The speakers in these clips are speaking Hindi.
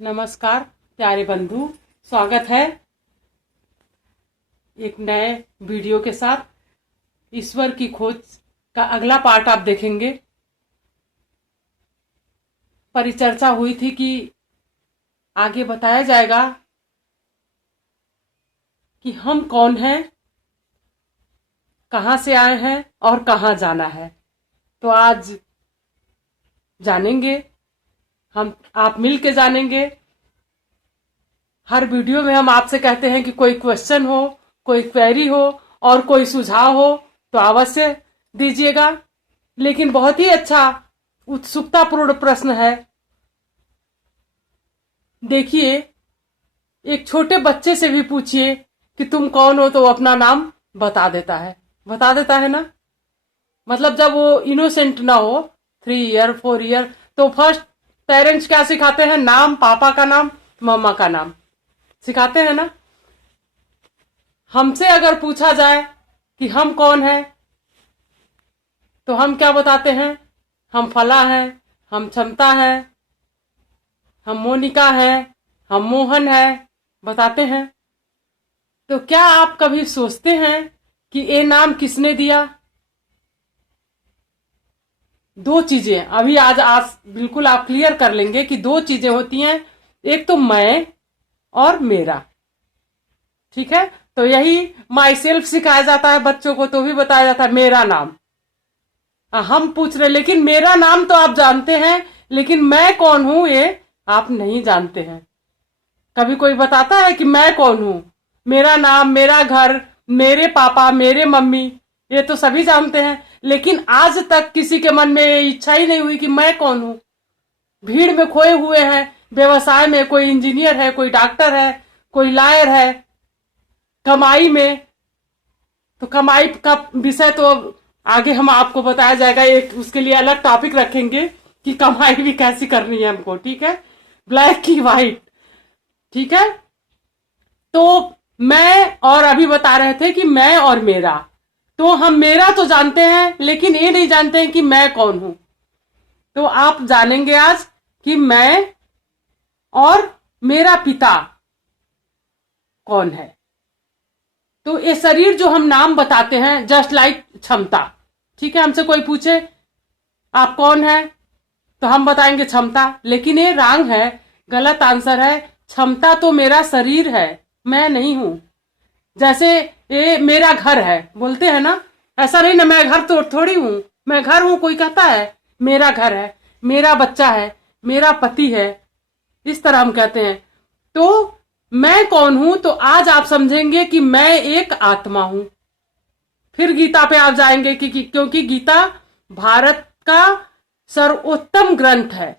नमस्कार प्यारे बंधु, स्वागत है एक नए वीडियो के साथ। ईश्वर की खोज का अगला पार्ट आप देखेंगे। परिचर्चा हुई थी कि आगे बताया जाएगा कि हम कौन हैं, कहां से आए हैं और कहां जाना है। तो आज जानेंगे हम, आप मिलके जानेंगे। हर वीडियो में हम आपसे कहते हैं कि कोई क्वेश्चन हो, कोई क्वेरी हो और कोई सुझाव हो तो अवश्य दीजिएगा। लेकिन बहुत ही अच्छा उत्सुकतापूर्ण प्रश्न है। देखिए, एक छोटे बच्चे से भी पूछिए कि तुम कौन हो तो वो अपना नाम बता देता है ना। मतलब जब वो इनोसेंट ना हो, 3 ईयर 4 ईयर, तो फर्स्ट पेरेंट्स क्या सिखाते हैं? नाम, पापा का नाम, मम्मा का नाम सिखाते हैं ना। हमसे अगर पूछा जाए कि हम कौन हैं तो हम क्या बताते हैं? हम फला हैं, हम क्षमता हैं, हम मोनिका हैं, हम मोहन हैं, बताते हैं। तो क्या आप कभी सोचते हैं कि ये नाम किसने दिया? दो चीजें अभी आज बिल्कुल आप क्लियर कर लेंगे कि दो चीजें होती हैं। एक तो मैं और मेरा, ठीक है। तो यही माई सेल्फ सिखाया जाता है बच्चों को, तो भी बताया जाता है मेरा नाम। हम पूछ रहे, लेकिन मेरा नाम तो आप जानते हैं, लेकिन मैं कौन हूं ये आप नहीं जानते हैं। कभी कोई बताता है कि मैं कौन हूं? मेरा नाम, मेरा घर, मेरे पापा, मेरे मम्मी, ये तो सभी जानते हैं। लेकिन आज तक किसी के मन में ये इच्छा ही नहीं हुई कि मैं कौन हूं। भीड़ में खोए हुए हैं। व्यवसाय में कोई इंजीनियर है, कोई डॉक्टर है, कोई लॉयर है। कमाई में तो कमाई का विषय तो आगे हम आपको बताया जाएगा। एक उसके लिए अलग टॉपिक रखेंगे कि कमाई भी कैसी करनी है हमको, ठीक है। ब्लैक की व्हाइट, ठीक है। तो मैं और अभी बता रहे थे कि मैं और मेरा, तो हम मेरा तो जानते हैं लेकिन ये नहीं जानते हैं कि मैं कौन हूं। तो आप जानेंगे आज कि मैं और मेरा पिता कौन है। तो ये शरीर जो हम नाम बताते हैं, जस्ट लाइक क्षमता, ठीक है। हमसे कोई पूछे आप कौन है तो हम बताएंगे क्षमता, लेकिन ये रॉन्ग है, गलत आंसर है। क्षमता तो मेरा शरीर है, मैं नहीं हूं। जैसे ये मेरा घर है बोलते हैं ना, ऐसा नहीं ना, मैं घर तो थोड़ी हूं। मैं घर हूं, कोई कहता है मेरा घर है, मेरा बच्चा है, मेरा पति है, इस तरह हम कहते हैं। तो मैं कौन हूं तो आज आप समझेंगे कि मैं एक आत्मा हूं। फिर गीता पे आप जाएंगे क्योंकि गीता भारत का सर्वोत्तम ग्रंथ है।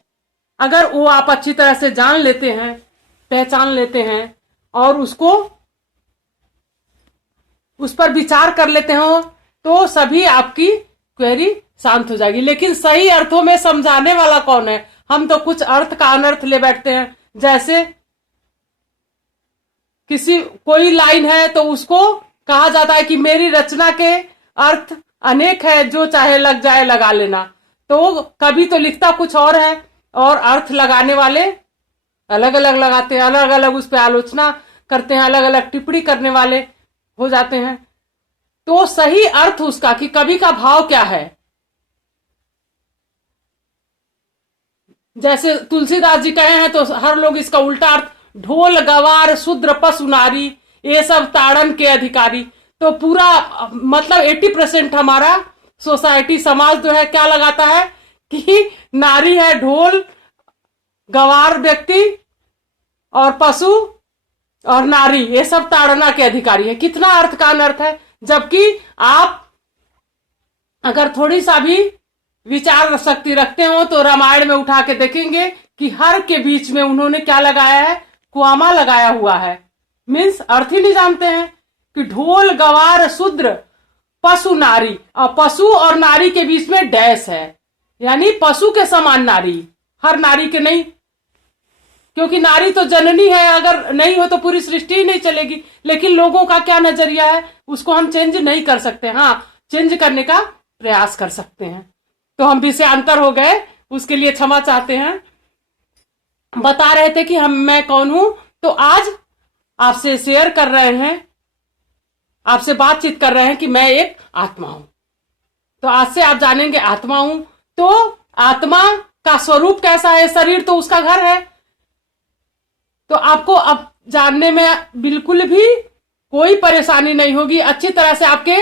अगर वो आप अच्छी तरह से जान लेते हैं, पहचान लेते हैं और उसको उस पर विचार कर लेते हो तो सभी आपकी क्वेरी शांत हो जाएगी। लेकिन सही अर्थों में समझाने वाला कौन है? हम तो कुछ अर्थ का अनर्थ ले बैठते हैं। जैसे कोई लाइन है तो उसको कहा जाता है कि मेरी रचना के अर्थ अनेक है, जो चाहे लग जाए लगा लेना। तो कभी तो लिखता कुछ और है और अर्थ लगाने वाले अलग अलग लगाते हैं, अलग अलग उस पर आलोचना करते हैं, अलग अलग टिप्पणी करने वाले हो जाते हैं। तो सही अर्थ उसका कि कवि का भाव क्या है। जैसे तुलसीदास जी कहे हैं तो हर लोग इसका उल्टा अर्थ, ढोल गवार शूद्र पशु नारी ये सब ताड़न के अधिकारी। तो पूरा मतलब 80% हमारा सोसाइटी, समाज जो है क्या लगाता है कि नारी है ढोल, गवार व्यक्ति और पशु और नारी ये सब ताड़ना के अधिकारी है। कितना अर्थ का अनर्थ है। जबकि आप अगर थोड़ी सा भी विचार शक्ति रखते हो तो रामायण में उठा के देखेंगे कि हर के बीच में उन्होंने क्या लगाया है? कुआमा लगाया हुआ है। मीन्स अर्थ ही नहीं जानते हैं कि ढोल गवार शूद्र पशु नारी, और पशु और नारी के बीच में डैश है, यानी पशु के समान नारी, हर नारी के नहीं। क्योंकि नारी तो जननी है, अगर नहीं हो तो पूरी सृष्टि ही नहीं चलेगी। लेकिन लोगों का क्या नजरिया है उसको हम चेंज नहीं कर सकते। हाँ, चेंज करने का प्रयास कर सकते हैं। तो हम विषयांतर हो गए, उसके लिए क्षमा चाहते हैं। बता रहे थे कि मैं कौन हूं, तो आज आपसे शेयर कर रहे हैं, आपसे बातचीत कर रहे हैं कि मैं एक आत्मा हूं। तो आज से आप जानेंगे आत्मा हूं। तो आत्मा का स्वरूप कैसा है? शरीर तो उसका घर है। तो आपको अब जानने में बिल्कुल भी कोई परेशानी नहीं होगी, अच्छी तरह से आपके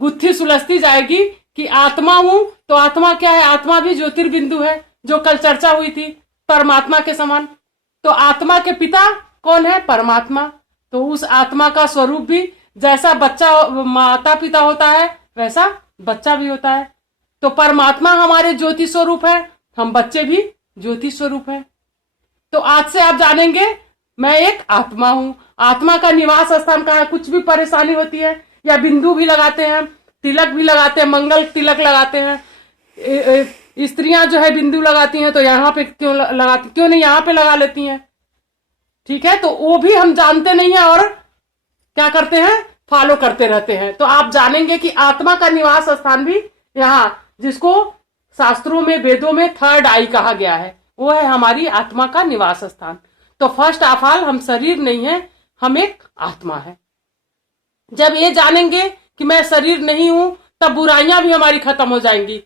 गुत्थी सुलझती जाएगी कि आत्मा हूं। तो आत्मा क्या है? आत्मा भी ज्योतिर्बिंदु है, जो कल चर्चा हुई थी, परमात्मा के समान। तो आत्मा के पिता कौन है? परमात्मा। तो उस आत्मा का स्वरूप भी जैसा बच्चा माता पिता होता है, वैसा बच्चा भी होता है। तो परमात्मा हमारे ज्योति स्वरूप है, हम बच्चे भी ज्योति स्वरूप है। तो आज से आप जानेंगे मैं एक आत्मा हूं। आत्मा का निवास स्थान कहाँ है? कुछ भी परेशानी होती है, या बिंदु भी लगाते हैं, तिलक भी लगाते हैं, मंगल तिलक लगाते हैं। स्त्रियां जो है बिंदु लगाती हैं, तो यहाँ पे क्यों लगाती, क्यों नहीं यहाँ पे लगा लेती हैं? ठीक है, तो वो भी हम जानते नहीं है और क्या करते हैं? फॉलो करते रहते हैं। तो आप जानेंगे कि आत्मा का निवास स्थान भी यहाँ, जिसको शास्त्रों में, वेदों में थर्ड आई कहा गया है, वो है हमारी आत्मा का निवास स्थान। तो फर्स्ट ऑफ ऑल हम शरीर नहीं है, हम एक आत्मा है। जब ये जानेंगे कि मैं शरीर नहीं हूं, तब बुराइयां भी हमारी खत्म हो जाएंगी।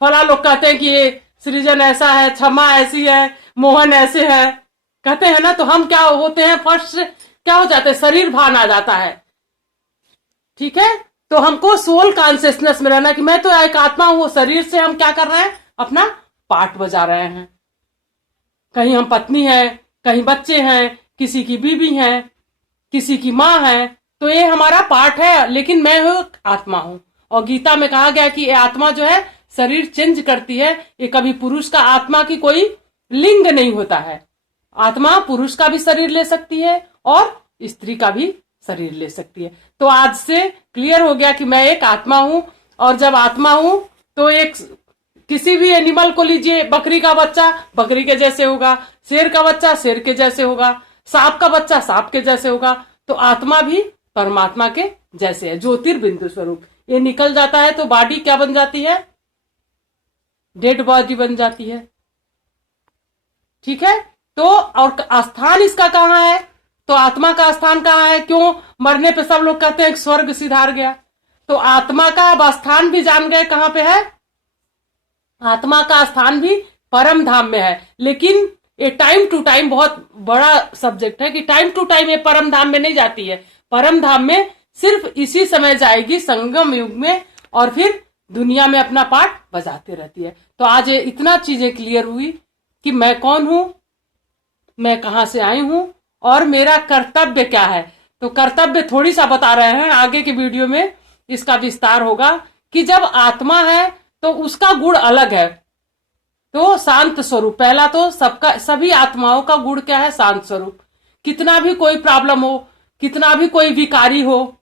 फला लोग कहते हैं कि ये सृजन ऐसा है, क्षमा ऐसी है, मोहन ऐसे है, कहते हैं ना। तो हम क्या होते हैं? फर्स्ट क्या हो जाते हैं? शरीर भान आ जाता है। ठीक है, तो हमको सोल कॉन्शियसनेस में रहना कि मैं तो एक आत्मा हूं। शरीर से हम क्या कर रहे हैं? अपना पार्ट बजा रहे हैं। कहीं हम पत्नी है, कहीं बच्चे हैं, किसी की बीवी है, किसी की माँ है, तो ये हमारा पार्ट है, लेकिन मैं आत्मा हूं। और गीता में कहा गया कि ये आत्मा जो है शरीर चेंज करती है। ये कभी पुरुष का आत्मा की कोई लिंग नहीं होता है। आत्मा पुरुष का भी शरीर ले सकती है और स्त्री का भी शरीर ले सकती है। तो आज से क्लियर हो गया कि मैं एक आत्मा हूं। और जब आत्मा हूं तो एक किसी भी एनिमल को लीजिए, बकरी का बच्चा बकरी के जैसे होगा, शेर का बच्चा शेर के जैसे होगा, सांप का बच्चा सांप के जैसे होगा। तो आत्मा भी परमात्मा के जैसे है, ज्योतिर्बिंदु स्वरूप। ये निकल जाता है तो बॉडी क्या बन जाती है? डेड बॉडी बन जाती है। ठीक है, तो और स्थान इसका कहाँ है? तो आत्मा का स्थान कहाँ है? क्यों मरने पे सब लोग कहते हैं स्वर्ग सिधार गया? तो आत्मा का अब स्थान भी जान गए कहाँ पे है? आत्मा का स्थान भी परम धाम में है। लेकिन ये टाइम टू टाइम बहुत बड़ा सब्जेक्ट है कि टाइम टू टाइम ये परम धाम में नहीं जाती है। परम धाम में सिर्फ इसी समय जाएगी, संगम युग में, और फिर दुनिया में अपना पार्ट बजाते रहती है। तो आज ये इतना चीजें क्लियर हुई कि मैं कौन हूं, मैं कहां से आई हूं और मेरा कर्तव्य क्या है। तो कर्तव्य थोड़ी सा बता रहे हैं, आगे के वीडियो में इसका विस्तार होगा कि जब आत्मा है तो उसका गुण अलग है। तो शांत स्वरूप, पहला तो सबका, सभी आत्माओं का गुण क्या है? शांत स्वरूप। कितना भी कोई प्रॉब्लम हो, कितना भी कोई विकारी हो,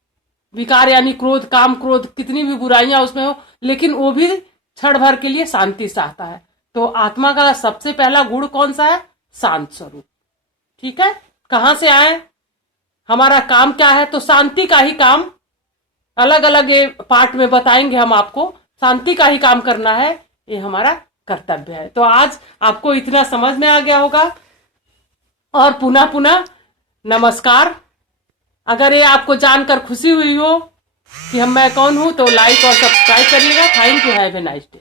विकार यानी क्रोध, काम क्रोध, कितनी भी बुराइयां उसमें हो, लेकिन वो भी क्षण भर के लिए शांति चाहता है। तो आत्मा का सबसे पहला गुण कौन सा है? शांत स्वरूप। ठीक है, कहां से आए, हमारा काम क्या है? तो शांति का ही काम, अलग अलग ये पार्ट में बताएंगे हम आपको। शांति का ही काम करना है, ये हमारा कर्तव्य है। तो आज आपको इतना समझ में आ गया होगा। और पुनः पुनः नमस्कार। अगर ये आपको जानकर खुशी हुई हो कि मैं कौन हूं, तो लाइक और सब्सक्राइब करिएगा। Thank you, have a nice day.